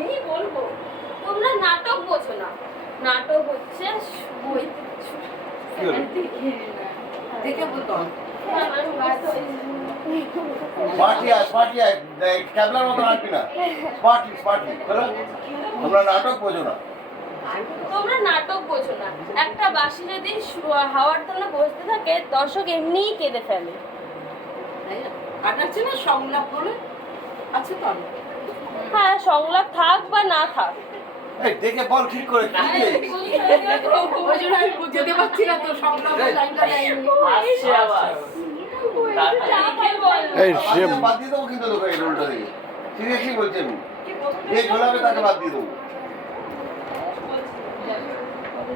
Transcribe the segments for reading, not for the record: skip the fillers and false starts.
আমিই বলবো, তোমরা নাটক বোঝো না। নাটক হচ্ছে বই কি হলো? দেখে বলতো স্মার্টলি ক্যাবলার মতো হাঁটবি না। স্মার্টলি বলো, তোমরা নাটক বোঝো না। তোমরা নাটক বোঝো না। একটা বাঁশি যদি হাওয়ার তলে বসতে থাকে, দর্শক এমনিই কেঁদে ফেলে। আর আছে না সংলাপ বলে আছে তো? হ্যাঁ, সংলাপ থাক বা না থাক। এই দেখে বল ঠিক করে কি রে? ওই জন্য আমি বুঝতে পারছি না তো সংলাপের লাইনটা লাইনি। আসছে আবার এই সে বাদ দিয়ে দেবো কিন্তু তোকে এই রোলটা দেখে। সিরিয়াসলি বলছি আমি, যে ঝোলাবে তাকে বাদ দিয়ে দেবো।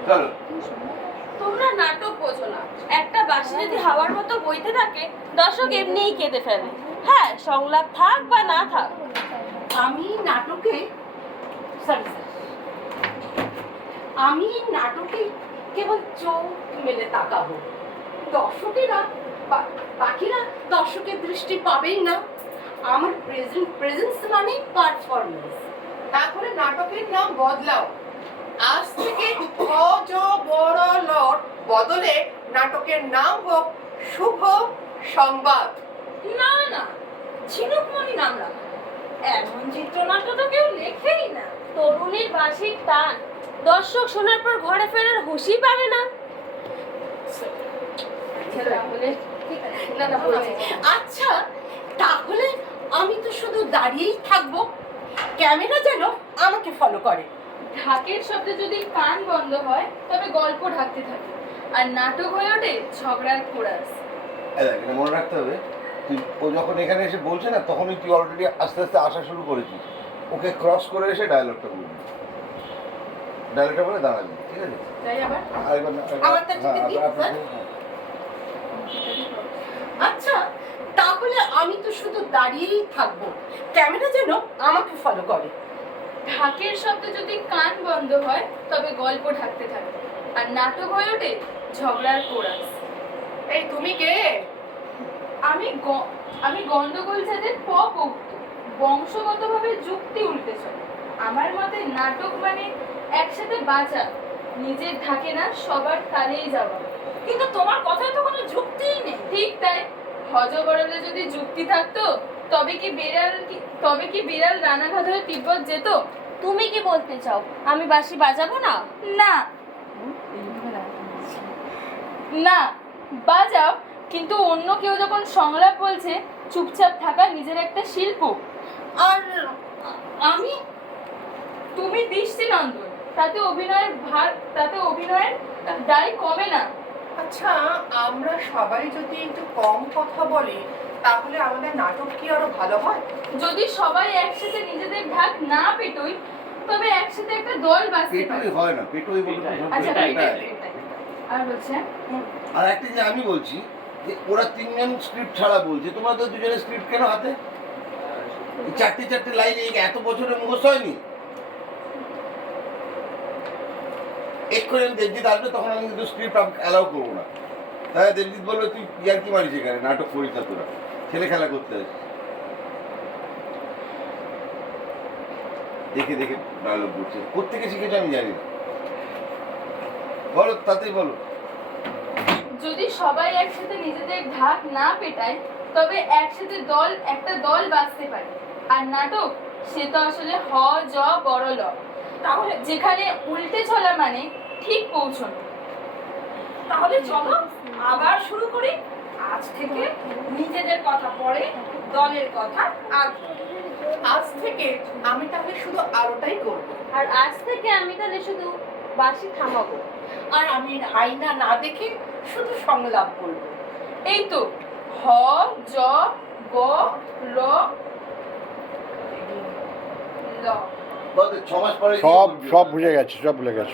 চলো। তোমরা নাটক বোঝো না। একটা বাঁশি যদি হাওয়ার মতো বইতে থাকে, দর্শক এমনিই কেঁদে ফেলে। হ্যাঁ, সংলাপ থাক বা না থাক। আমি নাটকে আমি নাটকে কেবল চোখ মেলে তাকাবো। দর্শকেরা বাকিরা দর্শকের দৃষ্টি পাবেই না। আমার প্রেজেন্স মানে পারফরমেন্স। তারপরে নাটকের নাম বদলাও। আজ থেকে অজ বড় লট বদলে নাটকের নাম হোক শুভ সংবাদ। না না, ঝিনুকমণি নাম রাখা। এমন চিত্রনাট্য তো কেউ লেখেই না। তরুণীর বাঁশির টান, দর্শক শোনার পর ঘরে ফেরার হুঁশই পাবে না। আচ্ছা, তাহলে আমি তো শুধু দাঁড়িয়েই থাকবো, ক্যামেরা যেন আমাকে ফলো করে। ঢাকের শব্দে যদি কান বন্ধ হয়, তবে গল্প ঢাকতে থাকে, আর নাটক হয়ে ওঠে ঝগড়ার কোরাস। এটা মনে রাখতে হবে, তুই ও যখন এখানে এসে বলছে না, তখনই তুই অলরেডি আস্তে আস্তে আসা শুরু করেছিস। ওকে ক্রস করে এসে ডায়লগটা বলবি, ডায়লগটা বলে দাঁড়াবি, ঠিক আছে? তাই আবার আরেকবার না, আমারটা ঠিক আছে, হ্যাঁ। আচ্ছা, তাহলে আমি তো শুধু দাঁড়িয়েই থাকবো, ক্যামেরা যেন আমাকে ফলো করে। ঢাকের শব্দে যদি কান বন্ধ হয়, তবে গল্প ঢাকতে থাকে, আর নাটক হয়ে ওঠে ঝগড়ার কোরাস। এই তুমি কে? আমি গন্ডগোল যাদের পপ বংশগতভাবে যুক্তি উল্টে চলে। আমার মতে নাটক মানে একসাথে বাঁচা, নিজের ঢাকে না সবার তালেই যাওয়া। কিন্তু তোমার কথায় তো কোনো যুক্তিই নেই। ঠিক তাই, হজবরলে যদি যুক্তি থাকতো, তবে কি বিড়াল রানাঘাট হয়ে তিব্বত যেত? তুমি কি বলতে চাও আমি বাঁশি বাজাবো না? না না, বাজাও, কিন্তু অন্য কেউ যখন সংলাপ বলছে, চুপচাপ থাকা নিজের একটা শিল্প। আর আমি? তুমি দৃষ্টিনন্দন, তাতে অভিনয়ের দায় কমে না। আচ্ছা, আমরা সবাই যদি একটু কম কথা বলি, তাহলে আমাদের নাটক কি আরো ভালো হয়? যদি সবাই একসাথে নিজেদের ঢাক না পেটোই, তবে একসাথে একটা দল বাঁচতে পারে। পেটোই হয় না, পেটোই বলে আচ্ছা, এটাই। আর বলছেন আর একটা যে আমি বলছি যে ওরা তিনজন স্ক্রিপ্ট ছাড়া বলছে, তোমরা তো দুজনের স্ক্রিপ্ট কেন হাতে? এই চারটে লাইন এই এত বছরে মুখস্থ হয়নি? এক্ষুনি আমি দেবজিৎ আসবে, তখন আমি কিন্তু স্ক্রিপ্ট অ্যালাউ করবো না। তাই দেবজিৎ বলবে তুই ইয়ার কি মারিস এখানে, নাটক করিস না তোরা, ছেলে খেলা করতে আসিস। দেখে দেখে ডায়লগ বলছে, কোত্থেকে শিখেছো আমি জানি না। বলো, তাতেই বলো। যদি সবাই একসাথে নিজেদের ঢাক না পেটায়, তবে একসাথে একটা দল বাঁচতে পারে। আর নাটক, সে তো আসলে হ জ বড় ল। তাহলে যেখানে উল্টে চলা মানে ঠিক পৌঁছানো। তাহলে চলো আবার শুরু করি। আজ থেকে নিজেদের কথা পরে, দলের কথা আগে। আজ থেকে আমি তাহলে শুধু আলোটাই করব, আর আজ থেকে আমি তাহলে শুধু বাঁশি থামাবো। আর আমি আয়না না দেখে শুধু সংলাপ বলবো। এই তো, হ জ গ ল ল। বলতে 6 মাস পরে সব ভুলে গেছে, সব ভুলে গেছে।